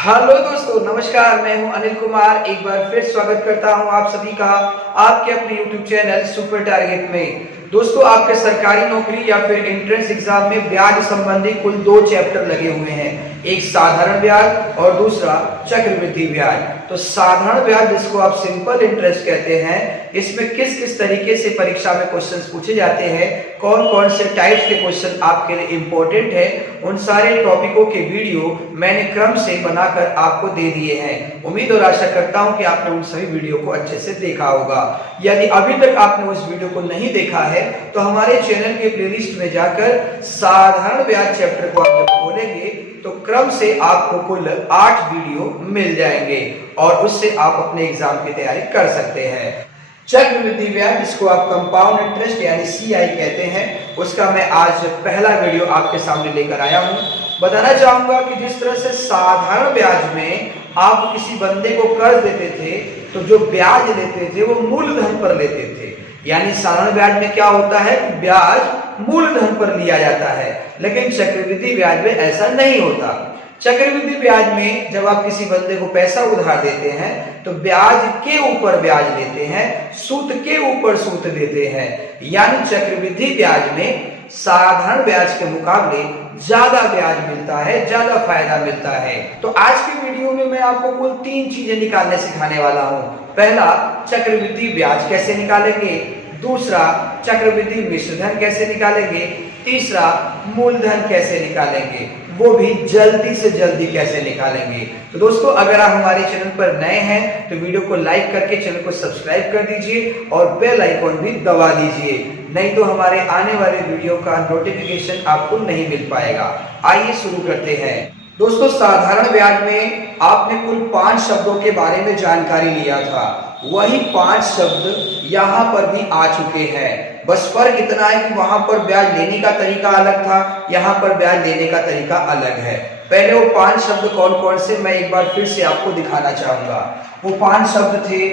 Hello दोस्तों, नमस्कार। मैं हूं अनिल कुमार। एक बार फिर स्वागत करता हूं आप सभी का आपके अपने YouTube चैनल सुपर टारगेट में। दोस्तों, आपके सरकारी नौकरी या फिर एंट्रेंस एग्जाम में ब्याज संबंधी कुल 2 चैप्टर लगे हुए हैं, एक साधारण ब्याज और दूसरा चक्रवृद्धि ब्याज। तो साधारण ब्याज, जिसको आप सिंपल इंटरेस्ट कहते हैं, इसमें किस किस तरीके से परीक्षा में क्वेश्चंस पूछे जाते हैं, कौन कौन से टाइप्स के क्वेश्चन आपके लिए इंपॉर्टेंट है, उन सारे टॉपिकों के वीडियो मैंने क्रम से बनाकर आपको दे दिए हैं। उम्मीद और आशा करता हूं कि आपने उन सभी वीडियो को अच्छे से देखा होगा। यदि अभी तक आपने उस वीडियो को नहीं देखा है तो हमारे चैनल के प्लेलिस्ट में जाकर साधारण ब्याज चैप्टर को आप जब खोलेंगे तो क्रम से आपको कुल 8 वीडियो मिल जाएंगे और उससे आप अपने एग्जाम की तैयारी कर सकते हैं। चक्रवृद्धि ब्याज, जिसको आप कंपाउंड इंटरेस्ट यानी CI कहते हैं, उसका मैं आज पहला वीडियो आपके सामने लेकर आया हूं। बताना चाहूंगा कि जिस तरह से साधारण ब्याज में आप किसी बंदे को कर्ज देते थे तो जो ब्याज लेते थे वो मूलधन पर लेते थे, यानी साधारण ब्याज में क्या होता है, ब्याज मूलधन पर लिया जाता है, लेकिन चक्रवृद्धि ब्याज में ऐसा नहीं होता। चक्रवृद्धि ब्याज में जब आप किसी बंदे को पैसा उधार देते हैं तो ब्याज के ऊपर ब्याज लेते हैं, सूद के ऊपर सूद देते हैं, यानी चक्रवृद्धि ब्याज में साधारण ब्याज के मुकाबले ज्यादा ब्याज मिलता है, ज्यादा फायदा मिलता है। तो आज के वीडियो में मैं आपको कुल 3 चीजें निकालने सिखाने वाला हूं। पहला, चक्रवृद्धि ब्याज कैसे निकालेंगे, दूसरा, चक्रवृद्धि मिश्रधन कैसे निकालेंगे, तीसरा, मूलधन कैसे निकालेंगे, वो भी जल्दी से जल्दी कैसे निकालेंगे। तो दोस्तों, अगर आप हमारे चैनल पर नए हैं तो वीडियो को लाइक करके चैनल को सब्सक्राइब कर दीजिए और बेल आइकॉन भी दबा दीजिए, नहीं तो हमारे आने वाले वीडियो का नोटिफिकेशन आपको नहीं मिल पाएगा। आइए शुरू करते हैं। दोस्तों, साधारण ब्याज में आपने कुल 5 शब्दों के बारे में जानकारी लिया था, वही 5 शब्द यहाँ पर भी आ चुके हैं। बस फर्क इतना है कि वहां पर ब्याज लेने का तरीका अलग था, यहाँ पर ब्याज लेने का तरीका अलग है। पहले वो 5 शब्द कौन कौन से, मैं एक बार फिर से आपको दिखाना चाहूंगा। वो 5 शब्द थे।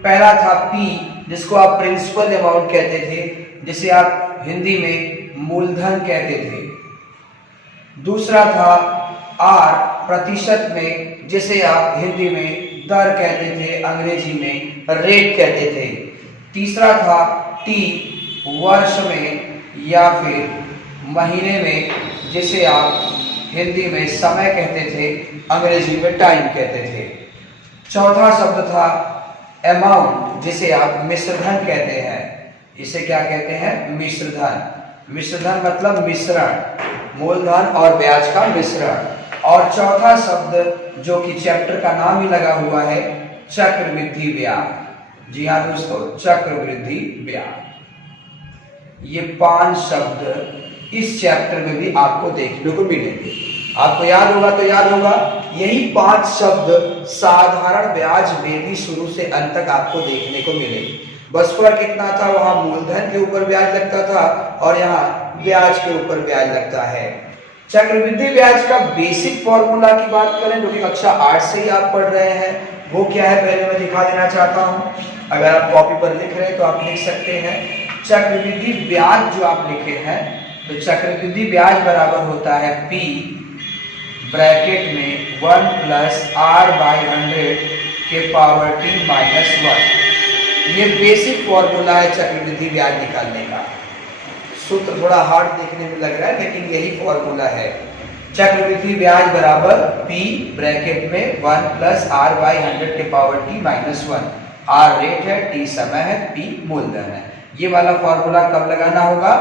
पहला था P, जिसको आप प्रिंसिपल अमाउंट कहते थे, जिसे आप हिंदी में मूलधन कहते थे। दूसरा था R, प्रतिशत में, जिसे आप हिंदी में दर कहते थे, अंग्रेजी में रेट कहते थे। तीसरा था T, वर्ष में या फिर महीने में, जिसे आप हिंदी में समय कहते थे, अंग्रेजी में टाइम कहते थे। चौथा शब्द था अमाउंट, जिसे आप मिश्रधन कहते हैं। इसे क्या कहते हैं, मिश्रधन। मिश्रधन मतलब मिश्रण, मूलधन और ब्याज का मिश्रण। और चौथा शब्द, जो कि चैप्टर का नाम ही लगा हुआ है, चक्रवृद्धि ब्याज। जी हाँ दोस्तों, चक्रवृद्धि ब्याज। ये 5 शब्द इस चैप्टर में भी आपको देखने को मिलेंगे। आपको याद होगा तो याद होगा, यही 5 शब्द साधारण ब्याज में भी शुरू से अंत तक आपको देखने को मिलेंगे। बस फर्क इतना था, वहां मूलधन के ऊपर ब्याज लगता था और यहाँ ब्याज के ऊपर ब्याज लगता है। चक्रवृद्धि ब्याज का बेसिक फॉर्मूला की बात करें, जो कि कक्षा 8 से ही आप पढ़ रहे हैं, वो क्या है पहले मैं दिखा देना चाहता हूं। अगर आप कॉपी पर लिख रहे हैं तो आप लिख सकते हैं, चक्रवृद्धि ब्याज जो आप लिखे हैं, तो चक्रवृद्धि ब्याज बराबर होता है P ब्रैकेट में 1 + R/100 के पावर T - 1। ये बेसिक फॉर्मूला है चक्रवृद्धि ब्याज निकालने का। सूत्र थोड़ा हार्ड देखने में लग रहा है, लेकिन यही फॉर्मूला है। चक्रवृद्धि ब्याज बराबर P ब्रैकेट में 1 + R/100 के पावर T - 1। R रेट है, T समय है, P मूलधन है। ये वाला फॉर्मूला कब लगाना होगा,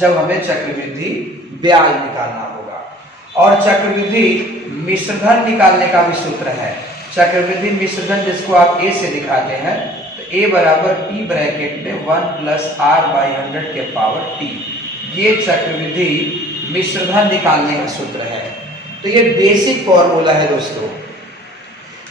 जब हमें चक्रवृद्धि ब्याज निकालना होगा। और चक्रवृद्धि मिश्रधन निकालने का भी सूत्र है। चक्रवृद्धि मिश्रधन, जिसको आप A से दिखाते हैं, तो A बराबर P ब्रैकेट में 1 + R/100 के पावर T। ये चक्रवृद्धि मिश्रधन निकालने का सूत्र है। तो ये बेसिक फॉर्मूला है दोस्तों,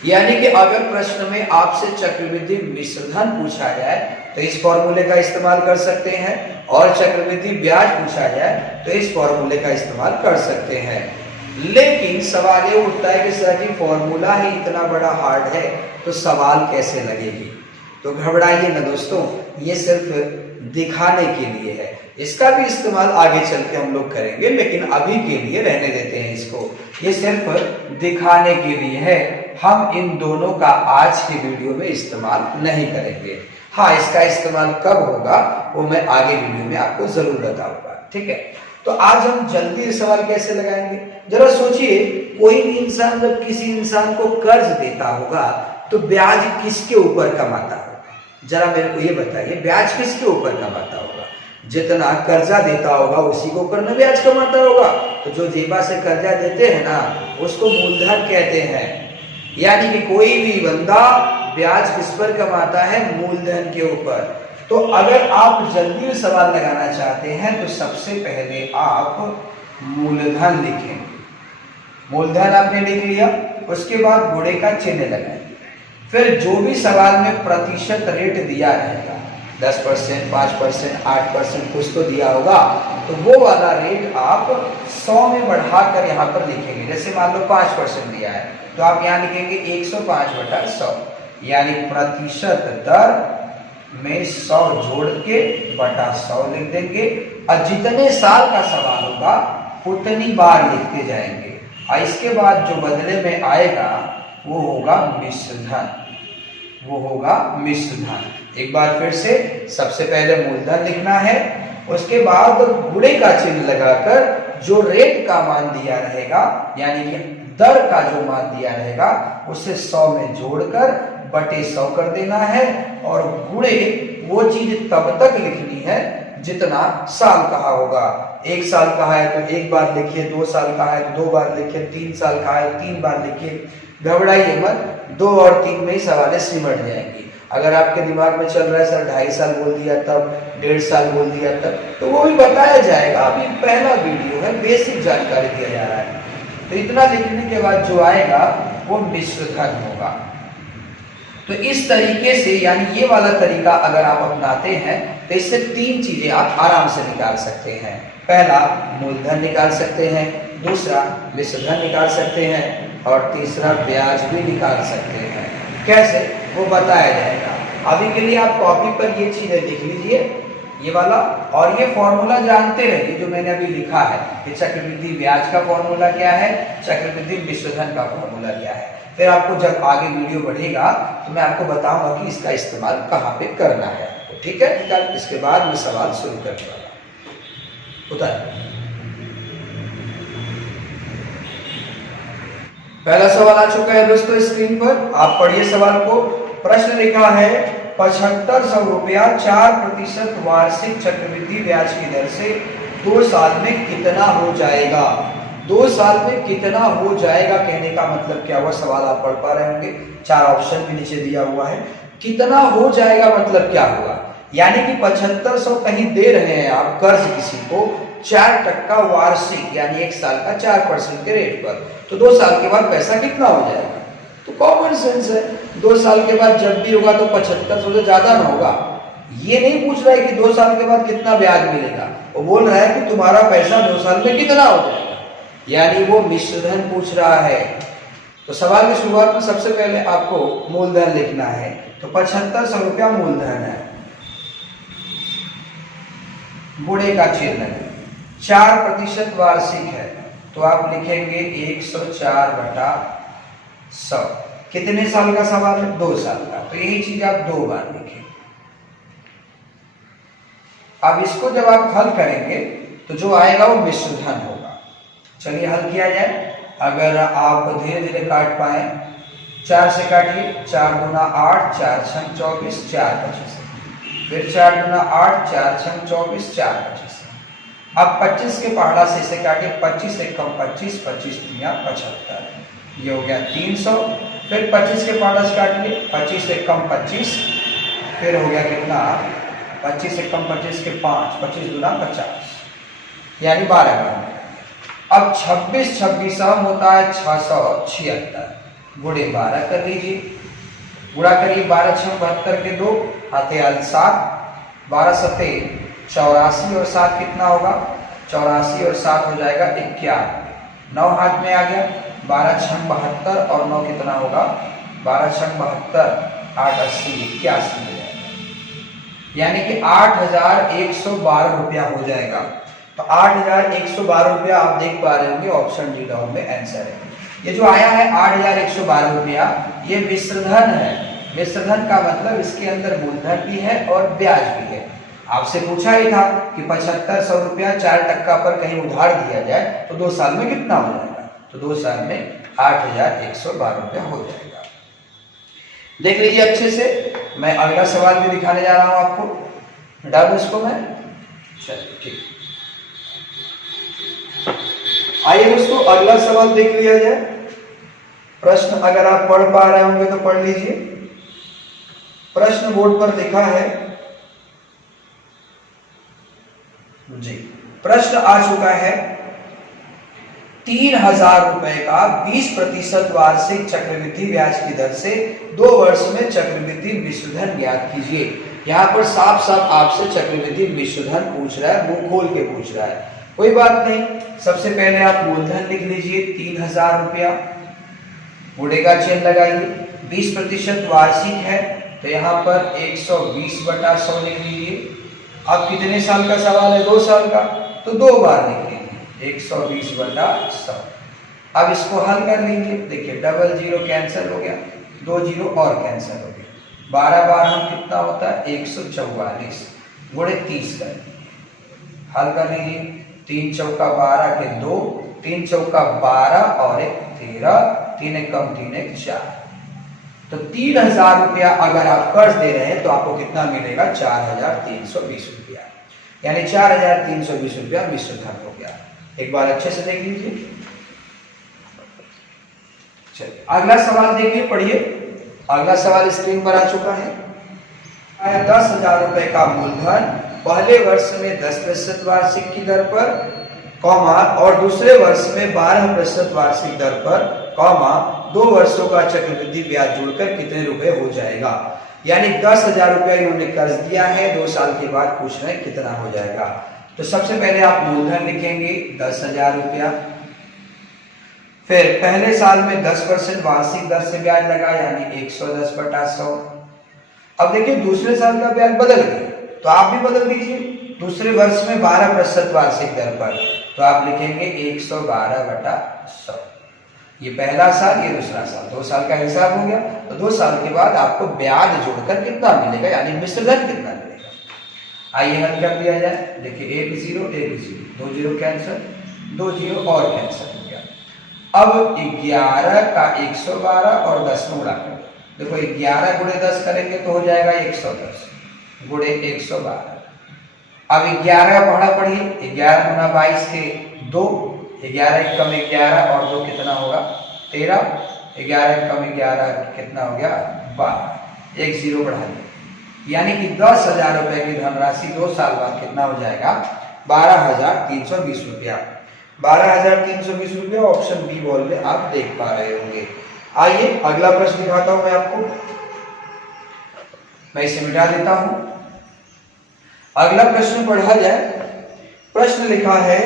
यानी कि अगर प्रश्न में आपसे चक्रवृद्धि मिश्रधन पूछा जाए तो इस फॉर्मूले का इस्तेमाल कर सकते हैं, और चक्रवृद्धि ब्याज पूछा जाए तो इस फॉर्मूले का इस्तेमाल कर सकते हैं। लेकिन सवाल ये उठता है कि सर जी, फॉर्मूला ही इतना बड़ा हार्ड है तो सवाल कैसे लगेगी। तो घबराइए ना दोस्तों, ये सिर्फ दिखाने के लिए है। इसका भी इस्तेमाल आगे चल के हम लोग करेंगे, लेकिन अभी के लिए रहने देते हैं इसको। ये सिर्फ दिखाने के लिए है, हम इन दोनों का आज की वीडियो में इस्तेमाल नहीं करेंगे। हाँ, इसका इस्तेमाल कब होगा वो मैं आगे वीडियो में आपको जरूर बताऊंगा, ठीक है। तो आज हम जल्दी सवाल कैसे लगाएंगे, जरा सोचिए। कोई भी इंसान जब किसी इंसान को कर्ज देता होगा तो ब्याज किसके ऊपर कमाता होगा? जरा मेरे को ये बताइए, ब्याज किसके ऊपर कमाता होगा? जितना कर्जा देता होगा उसी के ऊपर न ब्याज कमाता होगा। तो जो जेबा से कर्जा देते हैं ना, उसको मूलधन कहते हैं। यानी कि कोई भी बंदा ब्याज किस पर कमाता है? मूलधन के ऊपर। तो अगर आप जल्दी सवाल लगाना चाहते हैं तो सबसे पहले आप मूलधन लिखेंगे। मूलधन आपने लिख लिया, उसके बाद घोड़े का चिन्ह लगाएंगे। फिर जो भी सवाल में प्रतिशत रेट दिया रहेगा, 10%, 5%, 8% कुछ तो दिया होगा, तो वो वाला रेट आप 100 में बढ़ाकर यहाँ पर लिखेंगे। जैसे मान लो 5% दिया है तो आप यहाँ लिखेंगे 105/100, यानी प्रतिशत दर में 100 जोड़ के बटा 100 लिख देंगे। और जितने साल का सवाल होगा उतनी बार लिखते जाएंगे। और इसके बाद जो बदले में आएगा वो होगा मिश्र धन, वो होगा मिश्र धन। एक बार फिर से, सबसे पहले मूलधन लिखना है, उसके बाद गुणे का चिन्ह लगाकर जो रेट का मान दिया रहेगा, यानी कि दर का जो मान दिया रहेगा, उसे 100 में जोड़कर बटे 100 कर देना है। और गुणे वो चीज तब तक लिखनी है जितना साल कहा होगा। 1 साल कहा है तो 1 बार लिखिए, 2 साल कहा है तो 2 बार लिखिए, 3 साल कहा है तो 3 बार लिखिए। घबराइए मत, 2 और 3 में ही सवालें सिमट जाएंगी। अगर आपके दिमाग में चल रहा है सर 2.5 साल बोल दिया तब, 1.5 साल बोल दिया तब, तो वो भी बताया जाएगा। अभी पहला वीडियो है, बेसिक जानकारी दिया जा रहा है। तो इतना लिखने के बाद जो आएगा वो मिश्र धन होगा। तो इस तरीके से, यानी ये वाला तरीका अगर आप अपनाते हैं तो इससे 3 चीजें आप आराम से निकाल सकते हैं। पहला, मूलधन निकाल सकते हैं, दूसरा मिश्र धन निकाल सकते हैं, और तीसरा ब्याज भी निकाल सकते हैं। कैसे, वो बताया जाएगा। अभी के लिए आप कॉपी पर ये चीजें लिख लीजिए, ये वाला, और ये फॉर्मूला जानते रहिए जो मैंने अभी लिखा है कि चक्रवृद्धि ब्याज का फॉर्मूला क्या है, चक्रवृद्धि मिश्र धन का फॉर्मूला क्या है। फिर आपको जब आगे वीडियो बढ़ेगा तो मैं आपको बताऊंगा कि इसका इस्तेमाल कहाँ पे करना है, ठीक है। इसके बाद मैं सवाल शुरू कर दूंगा। पहला सवाल आ चुका है दोस्तों स्क्रीन पर, आप पढ़िए सवाल को। प्रश्न लिखा है 7500 रुपया 4% वार्षिक चक्रवृद्धि ब्याज की दर से 2 साल में कितना हो जाएगा। 2 साल में कितना हो जाएगा कहने का मतलब क्या हुआ, सवाल आप पढ़ पा रहे होंगे। 4 ऑप्शन भी नीचे दिया हुआ है। कितना हो जाएगा मतलब क्या हुआ, यानी कि 7500 कहीं दे रहे हैं आप कर्ज किसी को 4% वार्षिक, यानी 1 साल का 4% के रेट पर, तो 2 साल के बाद पैसा कितना हो जाएगा। तो कॉमन सेंस है, 2 साल के बाद जब भी होगा तो 7500 से ज्यादा ना होगा। ये नहीं पूछ रहा है कि 2 साल के बाद कितना ब्याज मिलेगा, वो बोल रहा है कि तुम्हारा पैसा 2 साल में कितना हो जाएगा, यानी वो मिश्र धन पूछ रहा है। तो सवाल की शुरुआत में सबसे पहले आपको मूलधन लिखना है। तो 7500 रुपया मूलधन है, गुणे का चिन्ह है, 4% वार्षिक है, तो आप लिखेंगे 104/100। कितने साल का सवाल है? 2 साल का, तो यही चीज आप 2 बार लिखें। अब इसको जब आप हल करेंगे तो जो आएगा वो मिश्र धन होगा। चलिए हल किया जाए। अगर आप धीरे धीरे काट पाए, 4 से काटिए, 4 दूना 8, 4 छंग 24, 4 25, फिर 4 दूना 8, 4 छंग 24, 4 25। अब 25 के पहाड़ा से इसे काटिए, 25 से कम 25, 25 दुनिया 75, ये हो गया 300। फिर 25 के पहाड़ा से काटिए, 25 से कम 25, फिर हो गया कितना, 25 से कम 25 के 5, 25 दूना 50, यानी 12। अब 26 26 होता है 676, गुणे 12 कर लीजिए, गुणा करिए, 12 6 72 के 2, हाथे आल 7, 12 सते 84 और 7 कितना होगा, 84 और 7 हो जाएगा 91, 9 हाथ में आ गया, 12 6 72 और 9 कितना होगा, 12 6 72, 8 80 81 हो जाएगा। यानी कि 8,112 रुपया हो जाएगा। तो 8,112 रुपया आप देख पा रहे होंगे, ऑप्शन डी डाउन में आंसर है। ये जो आया है 8,112 रुपया, ये मिश्रधन है। मिश्रधन का मतलब इसके अंदर मूलधन भी है और ब्याज भी है। आपसे पूछा ही था कि 7,500 रुपया 4% पर कहीं उधार दिया जाए तो 2 साल में कितना हो जाएगा, तो 2 साल में 8,112 रुपया हो जाएगा। देख लीजिए अच्छे से, मैं अगला सवाल भी दिखाने जा रहा हूं आपको, हटा दूं इसको मैं, चलिए ठीक। आइए दोस्तों अगला सवाल देख लिया जाए। प्रश्न अगर आप पढ़ पा रहे होंगे तो पढ़ लीजिए। प्रश्न बोर्ड पर लिखा है जी, प्रश्न आ चुका है 3,000 रुपए का 20% वार्षिक चक्रवृद्धि ब्याज की दर से 2 वर्ष में चक्रवृद्धि मिश्रधन ज्ञात कीजिए। यहाँ पर साफ साफ आपसे चक्रवृद्धि मिश्रधन पूछ रहा है, मुंह खोल के पूछ रहा है। कोई बात नहीं, सबसे पहले आप मूलधन लिख लीजिए 3,000 रुपया, गुणे का चिन्ह लगाइए। 20% वार्षिक है तो यहाँ पर 120/100 लिख लीजिए। अब कितने साल का सवाल है, 2 साल का, तो 2 बार लिख लीजिए 120/100। अब इसको हल कर लीजिए, देखिए डबल जीरो कैंसिल हो गया, 2 जीरो और कैंसिल हो गया, 12 बार हम कितना होता है 144 गुणे 30 कर हल कर लीजिए। 3 चौका 12 के 2, 3 चौका 12 और 1 13, 3 एक कम 3 एक 4। तो 3,000 रुपया अगर आप कर्ज दे रहे हैं तो आपको कितना मिलेगा, 4,320 रुपया, यानी 4,320 रुपया मिश्रधन हो गया। एक बार अच्छे से देख लीजिए। चलिए अगला सवाल देखिए, पढ़िए। अगला सवाल स्क्रीन पर आ चुका है। 10,000 रुपए का मूलधन पहले वर्ष में 10% वार्षिक की दर पर, कॉमा, और दूसरे वर्ष में 12% वार्षिक दर पर, कॉमा, 2 वर्षों का चक्रवृद्धि ब्याज जोड़कर कितने रुपए हो जाएगा। यानी 10,000 रुपया इन्होंने कर्ज दिया है, 2 साल के बाद पूछ रहे हैं कितना हो जाएगा। तो सबसे पहले आप मूलधन लिखेंगे 10,000 रुपया, फिर पहले साल में 10% वार्षिक दर से ब्याज लगा, यानी 110/100। अब देखिए दूसरे साल का ब्याज बदल गया, तो आप भी बदल दीजिए। दूसरे वर्ष में 12% वार्षिक दर पर, तो आप लिखेंगे 112/100। ये पहला साल, ये दूसरा साल, 2 साल का हिसाब हो गया। तो 2 साल के बाद आपको ब्याज जोड़कर कितना मिलेगा, यानी मिश्रधन कितना मिलेगा। आइए हल कर दिया जाए। देखिए 1 0 1 0, 2 जीरो कैंसिल, 2 जीरो और कैंसिल हो गया। अब 11 का 112 और 10 में उड़ा कर देखो, 11 गुणे 10 करेंगे तो हो जाएगा 110 गुणे 112। अब 11 का पढ़ा पढ़िए, 11 गुना 22 के 2, 11 एक कम 11 और 2 कितना होगा 13, 11 एक कम 11 कितना हो गया 12, 1 जीरो बढ़ा दिया, यानी कि 10,000 रुपए की धनराशि 2 साल बाद कितना हो जाएगा 12,320 रुपया। 12,320 रुपया ऑप्शन बी बॉल में आप देख पा रहे होंगे। आइए अगला प्रश्न दिखाता हूं मैं आपको, मैं इसे मिटा देता हूं। अगला प्रश्न पढ़ा जाए। प्रश्न लिखा है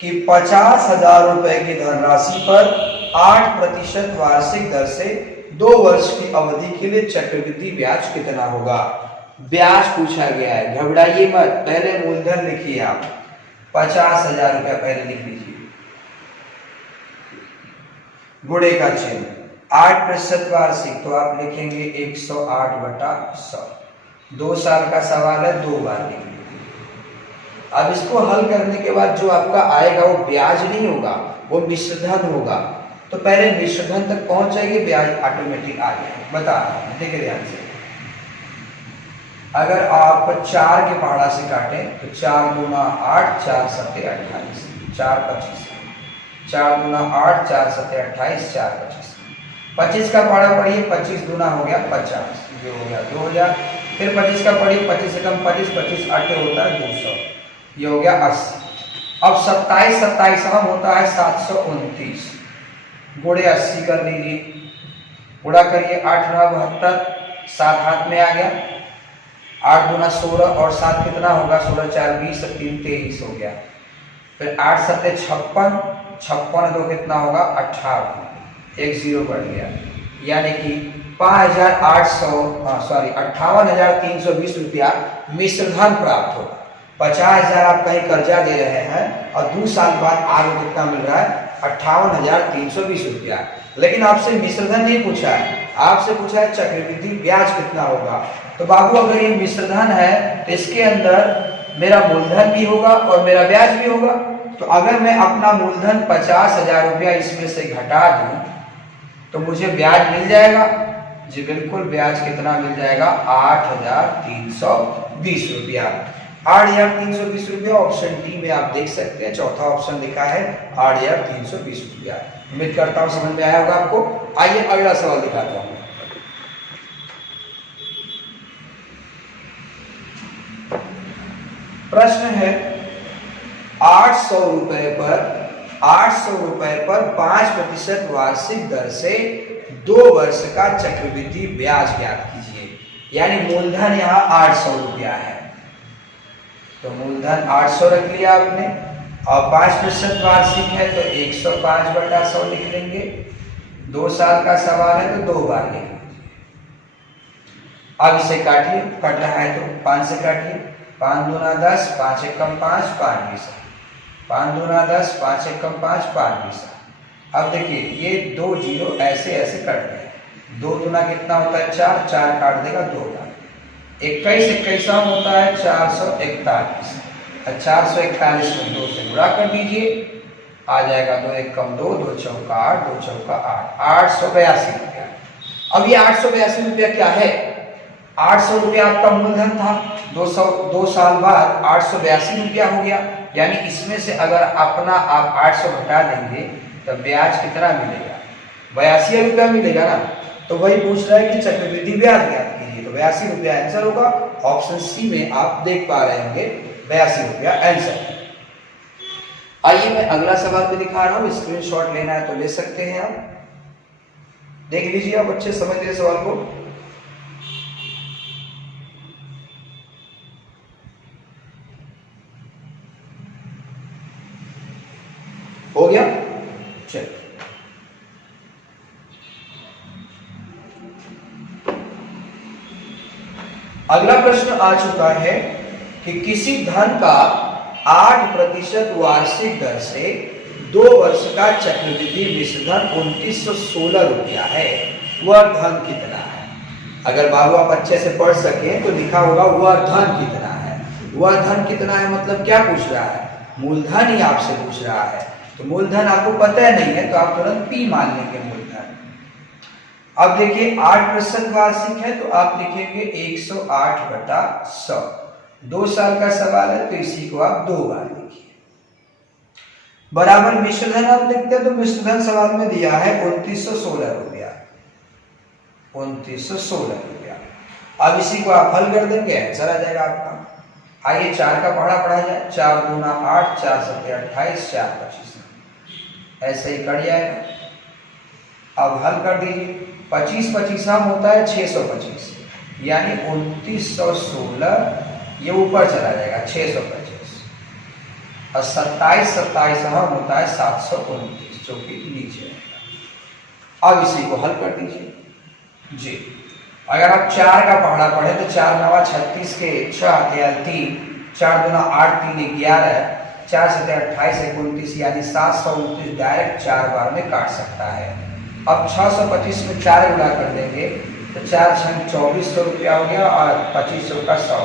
कि 50,000 रुपए की धनराशि पर 8% वार्षिक दर से 2 वर्ष की अवधि के लिए चक्रवृद्धि ब्याज कितना होगा। ब्याज पूछा गया है, घबराइए मत, पहले मूलधन लिखिए आप 50,000 रुपया पहले लिख लीजिए, गुणे का चिन्ह, 8% वार्षिक, तो आप लिखेंगे 108/100। 2 साल का सवाल है, 2 बार लिख लीजिए। अब इसको हल करने के बाद जो आपका आएगा वो ब्याज नहीं होगा, वो मिश्रधन होगा। तो पहले मिश्रधन तक पहुंच जाएगी, ब्याज ऑटोमेटिक आ जाएगा। बता देखिए ध्यान से, अगर आप 4 के पहाड़ा से काटें तो 4 दूना 8, 4 सत्ते 28, 4 25, 4 दूना 8, 4 सत्ते 28, 4 25, 25 का पहाड़ा पढ़िए, 25 दूना हो गया 50, ये हो गया 2000। फिर 25 का पढ़िए, 25 से कम 25, 25 8 होता है 200, ये हो गया 80। अब 27 27 होता है 729, गुणे 80 कर लीजिए, गुणा करिए, 8 9 72, 7 हाथ में आ गया, 8 दूना 16 और 7 कितना होगा 16 4 20, 3 23 हो गया। फिर 8 सत्ते 56, 56 2 कितना होगा 58, 1 जीरो बढ़ गया, यानी कि 58,320 रुपया मिश्रधन प्राप्त होगा। 50,000 आप कहीं कर्जा दे रहे हैं और 2 साल बाद आगे कितना मिल रहा है, 58,320 रुपया। लेकिन आपसे मिश्रधन नहीं पूछा है, आपसे पूछा है चक्रवृद्धि ब्याज कितना होगा। तो बाबू अगर ये मिश्रधन है तो इसके अंदर मेरा मूलधन भी होगा और मेरा ब्याज भी होगा। तो अगर मैं अपना मूलधन 50,000 रुपया इसमें से घटा दूं तो मुझे ब्याज मिल जाएगा। जी बिल्कुल, ब्याज कितना मिल जाएगा, 8,320 रुपया। 8,320 रुपया ऑप्शन डी में आप देख सकते हैं, चौथा ऑप्शन लिखा है 8,320 रुपया। उम्मीद करता हूं समझ में आया होगा आपको। आइए अगला सवाल दिखाता हूं। प्रश्न है 800 रुपए पर 5% वार्षिक दर से 2 वर्ष का चक्रवृद्धि ब्याज ज्ञात कीजिए। यानी मूलधन यहाँ 800 रुपया है, तो मूलधन 800 रख लिया आपने और 5% वार्षिक है तो 105/100 लिख लेंगे। 2 साल का सवाल है तो 2 बार लिख लीजिए। अब इसे काटिए, कट रहा है तो 5 से काटिए। 5 दूना 10, 5 एकम 5, 5 बीसा। 5 दूना 10, 5 एकम 5, 5 बीसा। अब देखिए ये 2 जीरो ऐसे ऐसे कट गए। 2 दूना कितना होता है, 4, 4 काट देगा 2 बार। 21 21 होता है 441। 441 को 2 से गुणा कर दीजिए, आ जाएगा 2 एकम 2, 2 चौका 8, 2 चौका 8, 882 रुपया। अब ये 882 रुपया क्या है, 800 रुपया आपका मूलधन था, 2 साल बाद 882 रुपया हो गया। यानी इसमें से अगर अपना आप 800 घटा देंगे तो ब्याज कितना मिलेगा, 82 रुपया मिलेगा ना। तो वही पूछ रहा है कि चक्रवृद्धि ब्याज ज्ञात कीजिए, तो 82 रुपया आंसर होगा। ऑप्शन सी में आप देख पा रहे होंगे 82 रुपया आंसर। आइए मैं अगला सवाल भी दिखा रहा हूं, स्क्रीनशॉट लेना है तो ले सकते हैं आप, देख लीजिए आप अच्छे समझ लीजिए सवाल को। हो गया, चलिए अगला प्रश्न आ चुका है कि किसी धन का 8% वार्षिक दर से 2 वर्ष का चक्रवृद्धि मिश्रधन 2916 रुपया है, वह धन कितना है। अगर बाबू आप अच्छे से पढ़ सके तो लिखा होगा वह धन कितना है। वह धन कितना है मतलब क्या पूछ रहा है, मूलधन ही आपसे पूछ रहा है। तो मूलधन आपको पता है नहीं है तो आप तुरंत पी मान लेंगे मूलधन। अब देखिए 8% वार्षिक है तो आप लिखेंगे 108/100। 2 साल का सवाल है तो इसी को आप 2 बार लिखिए। बराबर मिश्रधन आप देखते हैं तो मिश्रधन सवाल में दिया है 2916 रुपया। 2916 रुपया। अब इसी को आप हल कर देंगे, आंसर आ जाएगा आपका। आइए 4 का पढ़ा जाए। 4 दूना 8, 4 सत्ते 28, 4 25 ऐसे ही कट जाएगा। अब हल कर दीजिए। 25 25 होता है 625, यानी 2916 ये ऊपर चला जाएगा 625 और 27 27 होता है 729 जो कि नीचे आएगा। अब इसी को हल कर दीजिए जी। अगर आप 4 का पहाड़ा पढ़े तो 4 9 36 के 6 3, 4 दूना 8 3 11, 4 7 28 29 यानी 729 डायरेक्ट 4 बार में काट सकता है। अब 625 में 4 गुणा कर देंगे तो 4 6 2400 रुपया हो गया और 2500 का 100,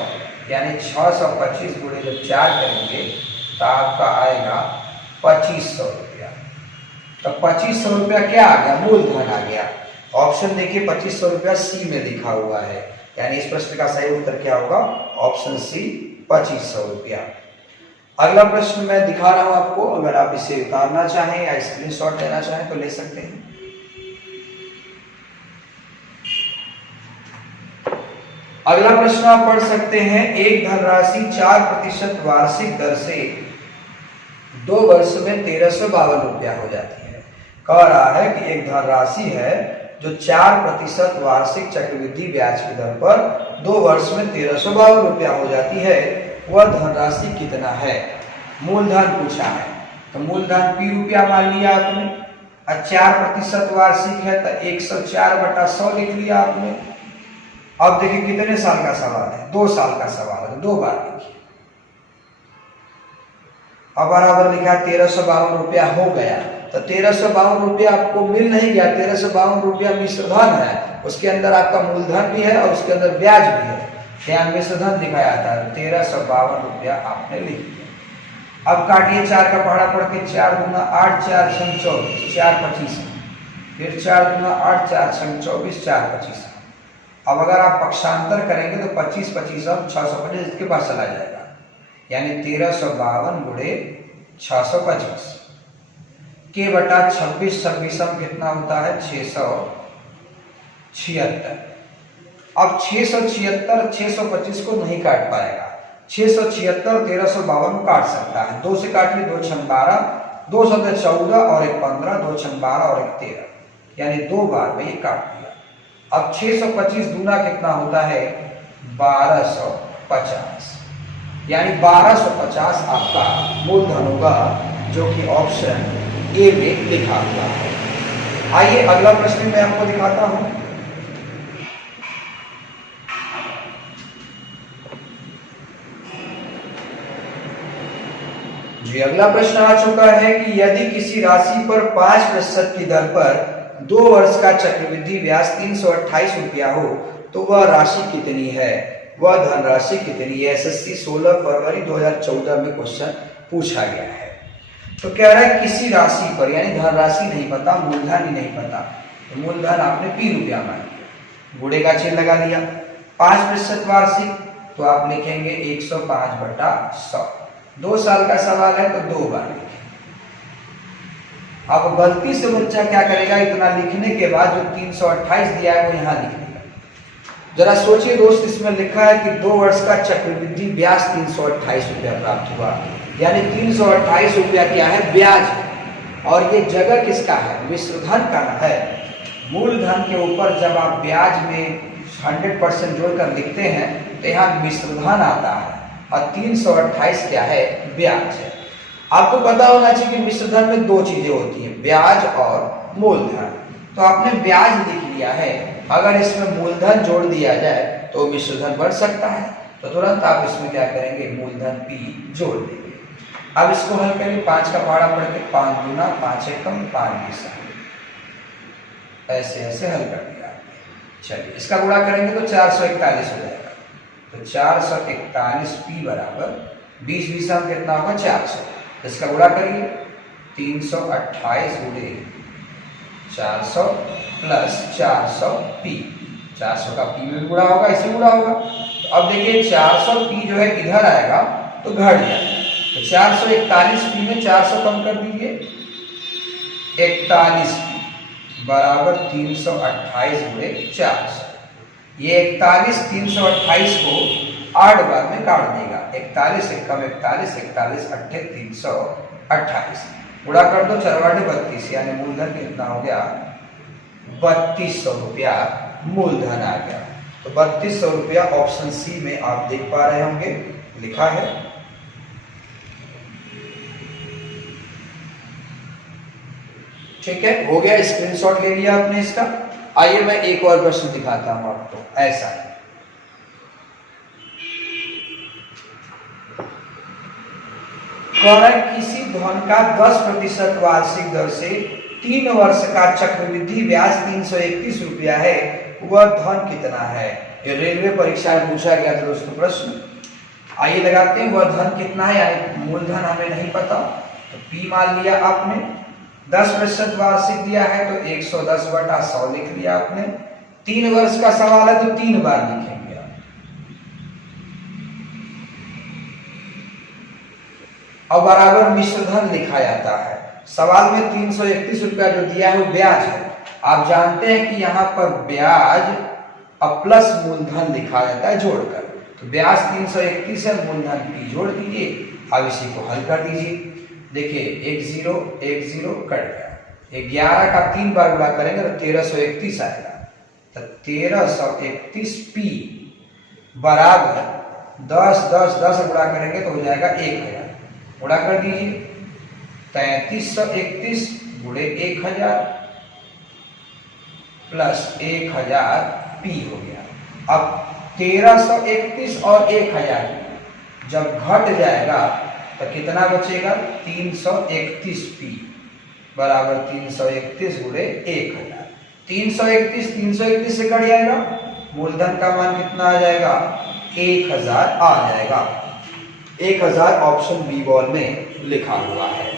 यानी 625 गुणे जब 4 करेंगे तो आपका आएगा 2500 रुपया। तो 2500 रुपया क्या आ गया, मूलधन आ गया। ऑप्शन देखिए 2500 रुपया सी में लिखा हुआ है, यानी इस प्रश्न का सही उत्तर क्या होगा, ऑप्शन सी 2500 रुपया। अगला प्रश्न मैं दिखा रहा हूं आपको, अगर आप इसे उतारना चाहें या स्क्रीनशॉट लेना चाहें तो ले सकते हैं। अगला प्रश्न आप पढ़ सकते हैं, एक धनराशि 4% वार्षिक दर से 2 वर्ष में 1352 रुपया हो जाती है। कह रहा है कि एक धनराशि है जो 4% वार्षिक चक्रवृद्धि ब्याज की दर पर 2 वर्ष में 1352 रुपया हो जाती है, वह धनराशि कितना है। मूलधन पूछा है तो मूलधन P रुपया मान लिया आपने, और 4% वार्षिक है तो 104/100 लिख लिया आपने। अब देखिए कितने साल का सवाल है, 2 साल का सवाल है, 2 बार लिखिए। अब बराबर लिखा 1352 रुपया हो गया। तो 1352 रुपया आपको मिल नहीं गया, 1352 रुपया मिश्र धन है, उसके अंदर आपका मूलधन भी है और उसके अंदर ब्याज भी है, यहाँ मिश्र धन दिखाया था। 1352 रुपया आपने लिख दिया। अब काटिए 4 का पहाड़ा पढ़ के, 4 दूना 8, 4 छंग 24, 4 25, फिर 4 दूना 8, 4 छंग 24, 4 25। अब अगर आप पक्षांतर करेंगे तो 25 25 अब 625 इसके पास चला जाएगा, यानी 1352 गुणे 625 के बटा 26 26 कितना होता है 676। अब 676 625 को नहीं काट पाएगा, 676 1352 को काट सकता है। 2 से काटिए, 2 छंग 12, 2 7 14 और 1 15, 2 छंग 12 और 1 13, यानी 2 बार में ये काट दिया। अब 625 दूना कितना होता है 1250, यानी 1250 आपका मूलधन होगा, जो कि ऑप्शन ए में लिखा हुआ है। आइए अगला प्रश्न मैं आपको दिखाता हूं। जी अगला प्रश्न आ चुका है कि यदि किसी राशि पर 5% की दर पर 2 वर्ष का चक्रवृद्धि ब्याज 328 रुपया हो तो वह राशि कितनी है, वह धनराशि कितनी है। एसएससी 16 फरवरी 2014 में क्वेश्चन पूछा गया है। तो कह रहा है किसी राशि पर, यानी धनराशि नहीं पता, मूलधन ही नहीं पता, तो मूलधन आपने P रुपया मान लिया, गुणे का चिन्ह लगा लिया। 5% वार्षिक तो आप लिखेंगे 105/100। 2 साल का सवाल है तो 2 बार लिखेंगे। अब गलती से बच्चा क्या करेगा, इतना लिखने के बाद जो 328 दिया है वो यहाँ लिख देगा। जरा सोचिए दोस्त, इसमें लिखा है कि 2 वर्ष का चक्रवृद्धि ब्याज 328 रुपया प्राप्त हुआ, यानी 328 रुपया क्या है ब्याज, और ये जगह किसका है मिश्र धन का है। मूलधन के ऊपर जब आप ब्याज में 100% जोड़कर लिखते हैं तो यहाँ मिश्र धन आता है, और 328 क्या है ब्याज है। आपको पता होना चाहिए कि मिश्र धन में 2 चीजें होती हैं, ब्याज और मूलधन। तो आपने ब्याज लिख लिया है, अगर इसमें मूलधन जोड़ दिया जाए तो मिश्र धन बढ़ सकता है, तो तुरंत आप इसमें क्या करेंगे मूलधन P जोड़ देंगे। अब इसको हल करें, 5 का पहाड़ा पढ़ के, 5 दूना 5 एकम 5 20, ऐसे ऐसे हल कर दिया। चलिए इसका गुणा करेंगे तो 441 हो जाएगा। तो 441 P बराबर 20 20 कितना होगा 400। इसका गुणा करिए, 328 गुणे 400 प्लस 400 P, 400 का P में गुणा होगा, इससे गुणा होगा। तो अब देखिए 400 P जो है इधर आएगा तो घट जाएगा, तो 441 P में 400 कम कर दीजिए, 41 P बराबर 328 गुणे 400। ये 41 328 को 8 बार में काट देगा, 41 एकम 41, 41 अट्ठे 328, गुणा कर दो 4 8 32, यानी मूलधन कितना हो गया 3200 रुपया मूलधन आ गया। तो 3200 रुपया ऑप्शन सी में आप देख पा रहे होंगे लिखा है। ठीक है, हो गया, स्क्रीनशॉट ले लिया आपने इसका। आइए मैं एक और प्रश्न दिखाता हूं आपको। ऐसा है, किसी धन का 10% वार्षिक दर से 3 वर्ष का चक्रवृद्धि ब्याज 331 रुपया है, वह धन कितना है। ये रेलवे परीक्षा में पूछा गया था दोस्तों प्रश्न। आइए लगाते हैं, वह धन कितना है, यानी मूलधन हमें नहीं पता, तो P मान लिया आपने। 10% वार्षिक दिया है तो 110/100 लिख लिया आपने। 3 वर्ष का सवाल है तो 3 बार लिखेंगे आप। अब बराबर मिश्र धन लिखा जाता है। सवाल में 331 रुपया जो दिया है वो ब्याज है। आप जानते हैं कि यहाँ पर ब्याज अब प्लस मूलधन लिखा जाता है जोड़कर, तो ब्याज 331 है, मूलधन P जोड़ दीजिए। अब इसी को हल कर दीजिए, देखिए 1 0 1 0 कट गया। 11 का 3 बार गुणा करेंगे तो 1331 आएगा। तो 1331 P बराबर 10 10 10 गुणा करेंगे तो हो जाएगा 1000। गुणा कर दीजिए, 3331 गुणे 1000 प्लस 1000 पी हो गया। अब 1331 और 1000 जब घट जाएगा तो कितना बचेगा? 331 पी बराबर 331 गुणे 1000। 331 से कट जाएगा, मूलधन का मान कितना आ जाएगा? 1000 आ जाएगा। 1000 ऑप्शन बी बॉल में लिखा हुआ है।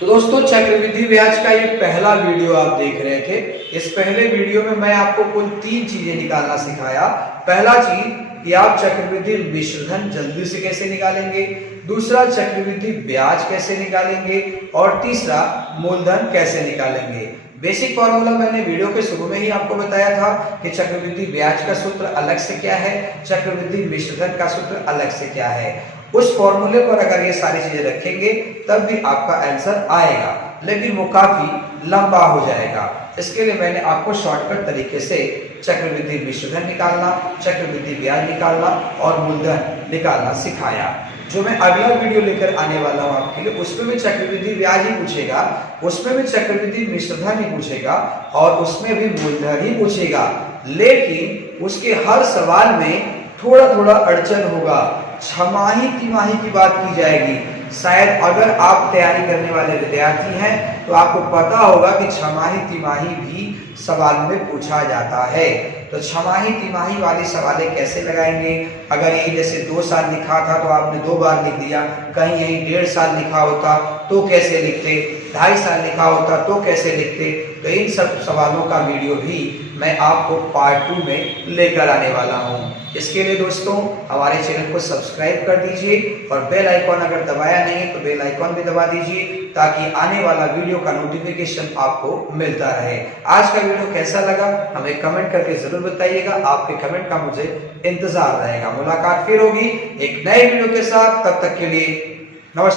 तो दोस्तों, चक्रवृद्धि ब्याज का ये पहला वीडियो आप देख रहे थे। इस पहले वीडियो में मैं आपको कुल 3 चीजें निकालना सिखाया। पहला चीज कि आप चक्रवृद्धि मिश्रधन जल्दी से कैसे निकालेंगे, दूसरा चक्रवृद्धि ब्याज कैसे निकालेंगे, और तीसरा मूलधन कैसे निकालेंगे। बेसिक फॉर्मूला मैंने वीडियो के शुरू में ही आपको बताया था कि चक्रवृद्धि ब्याज का सूत्र अलग से क्या है, चक्रवृद्धि मिश्रधन का सूत्र अलग से क्या है। उस फॉर्मूले पर अगर ये सारी चीजें रखेंगे तब भी आपका आंसर आएगा, लेकिन वो काफी लंबा हो जाएगा। इसके लिए मैंने आपको शॉर्टकट तरीके से चक्रवृद्धि मिश्रधन निकालना, चक्रवृद्धि ब्याज निकालना और मूलधन निकालना सिखाया। जो मैं अगला वीडियो लेकर आने वाला हूं आपके लिए, उसमें भी चक्रवृद्धि ब्याज ही पूछेगा, उसमें भी चक्रवृद्धि मिश्रधन ही पूछेगा और उसमें भी मूलधन ही पूछेगा। लेकिन उसके हर सवाल में थोड़ा थोड़ा अड़चन होगा। छमाही तिमाही की बात की जाएगी। शायद अगर आप तैयारी करने वाले विद्यार्थी हैं तो आपको पता होगा कि छमाही तिमाही भी सवाल में पूछा जाता है। तो छमाही तिमाही वाली सवालें कैसे लगाएंगे? अगर यही जैसे 2 साल लिखा था तो आपने 2 बार लिख दिया, कहीं यही 1.5 साल लिखा होता तो कैसे लिखते, 2.5 साल लिखा होता तो कैसे लिखते। तो इन सब सवालों का वीडियो भी मैं आपको पार्ट 2 में लेकर आने वाला हूं। इसके लिए दोस्तों हमारे चैनल को सब्सक्राइब कर दीजिए और बेल आइकॉन अगर दबाया नहीं है तो बेल आइकॉन भी दबा दीजिए ताकि आने वाला वीडियो का नोटिफिकेशन आपको मिलता रहे। आज का वीडियो कैसा लगा हमें कमेंट करके जरूर बताइएगा। आपके कमेंट का मुझे इंतजार रहेगा। मुलाकात फिर होगी एक नए वीडियो के साथ, तब तक के लिए नमस्कार।